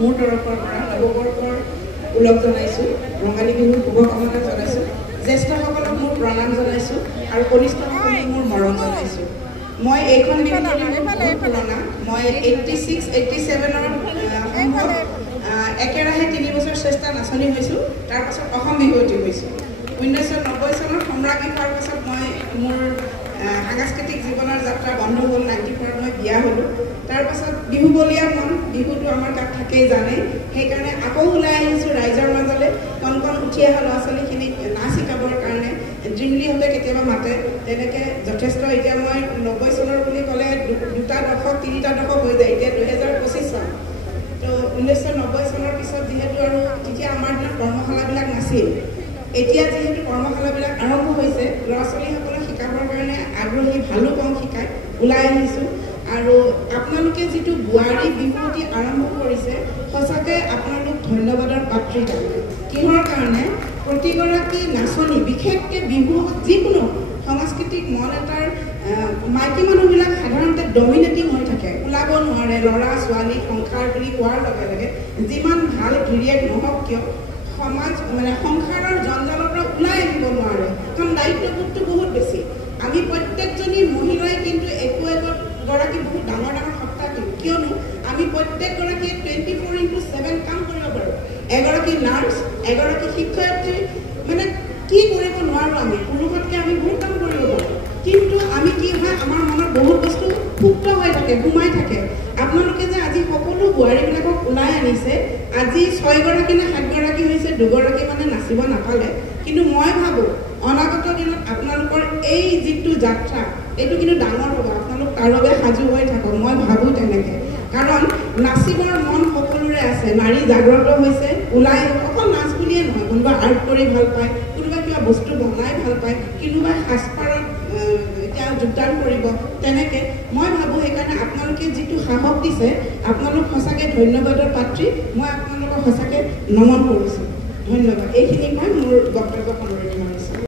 মোৰ তৰফৰ পৰা নৱবৰ্ষৰ ওলগ জনাইছোঁ, ৰঙালী বিহুৰ শুভকামনা জনাইছোঁ, জ্যেষ্ঠসকলক মোৰ প্ৰণাম জনাইছোঁ আৰু কনিষ্ঠসকলক মোৰ মৰম জনাইছোঁ। মই এইখন বিহু পুৰণা, মই 86-87ৰ সম্ভৱ একেৰাহে 3 বছৰ শ্ৰেষ্ঠ নাচনি হৈছোঁ। তাৰপাছত অসম বিহুৱতী হৈছোঁ। 1990 চনত সম্ৰাজ্ঞী হোৱাৰ পাছত মই মোৰ সাংস্কৃতিক জীৱনৰ যাত্ৰা বন্ধ হ'ল। 94ত মই বিয়া হ'লোঁ। তাৰপাছত বিহু বলীয়া মন, বিহুটো আমাৰ গাত থাকেই জানে, সেইকাৰণে আকৌ ওলাই আহিছোঁ ৰাইজৰ মাজলৈ। কণ উঠি অহা ল'ৰা ছোৱালীখিনিক নাচ শিকাবৰ কাৰণে ড্ৰিংলিহঁতে কেতিয়াবা মাতে, তেনেকৈ যথেষ্ট। এতিয়া মই 90 চনৰ বুলি ক'লে 2টা দশক 3টা দশক হৈ যায়। এতিয়া 2025 চন। তো 1990 চনৰ পিছত যিহেতু আৰু তেতিয়া আমাৰ দিনত কৰ্মশালাবিলাক নাছিল। এতিয়া যিহেতু কৰ্মশালাবিলাক আৰম্ভ হৈছে, ল'ৰা ছোৱালীসকলক শিকাবৰ কাৰণে আগ্ৰহী, ভালো পাওঁ শিকাই, ওলাই আহিছোঁ। আৰু আপোনালোকে যিটো বোৱাৰী বিহুৱতী আৰম্ভ কৰিছে, সঁচাকৈ আপোনালোক ধন্যবাদৰ পাত্ৰিকা। কিহৰ কাৰণে? প্ৰতিগৰাকী নাচনী, বিশেষকৈ বিহু যিকোনো সাংস্কৃতিক মন এটাৰ মাইকী মানুহবিলাক সাধাৰণতে ডমিনেটিং হৈ থাকে, ওলাব নোৱাৰে। ল'ৰা ছোৱালী সংসাৰ বুলি কোৱাৰ লগে লগে যিমান ভাল গিৰিয়েক নহওক কিয়, সমাজ সংসাৰৰ জঞ্জালৰ পৰা ওলাই আহিব নোৱাৰে, কাৰণ দায়িত্ববোধটো বহুত বেছি। আমি প্ৰত্যেকজনী মহিলাই কিন্তু একো এগৰাকী বহুত ডাঙৰ ডাঙৰ সত্তা, কিয়নো আমি প্ৰত্যেকগৰাকীয়ে 24/7 কাম কৰিব পাৰোঁ। এগৰাকী নাৰ্ছ, এগৰাকী শিক্ষয়িত্ৰী, কি কৰিব নোৱাৰোঁ আমি, পুৰুষতকৈ আমি বহুত কাম কৰিব পাৰোঁ। কিন্তু আমি কি হয়, আমাৰ মনত বহুত বস্তু সুপ্ত হৈ থাকে, সোমাই থাকে। আপোনালোকে যে আজি সকলো বোৱাৰীবিলাকক ওলাই আনিছে, আজি 6গৰাকী নে 7গৰাকী হৈছে, 2গৰাকী নাচিব নাপালে। কিন্তু মই ভাবোঁ অনাগত দিনত আপোনালোকৰ এই যিটো যাত্ৰা, এইটো কিন্তু ডাঙৰ হ'ব। আপোনালোক তাৰ বাবে সাজু হৈ থাকক, মই ভাবোঁ তেনেকৈ। কাৰণ নাচিবৰ মন সকলোৰে আছে, নাৰী জাগ্ৰত হৈছে, ওলাই অকল নাচ বুলিয়ে নহয়, কোনোবা আৰ্ট কৰি ভাল পায়, কোনোবা কিবা বস্তু বনাই ভাল পায়, কোনোবাই সাজপাৰত এতিয়া যোগদান কৰিব, তেনেকৈ মই ভাবোঁ। সেইকাৰণে আপোনালোকে যিটো সাহস দিছে, আপোনালোক সঁচাকৈ ধন্যবাদৰ পাত্ৰী। মই আপোনালোকক সঁচাকৈ নমন কৰিছোঁ। ধন্যবাদ। এইখিনি মই মোৰ বক্তব্য সামৰণি মাৰিছোঁ।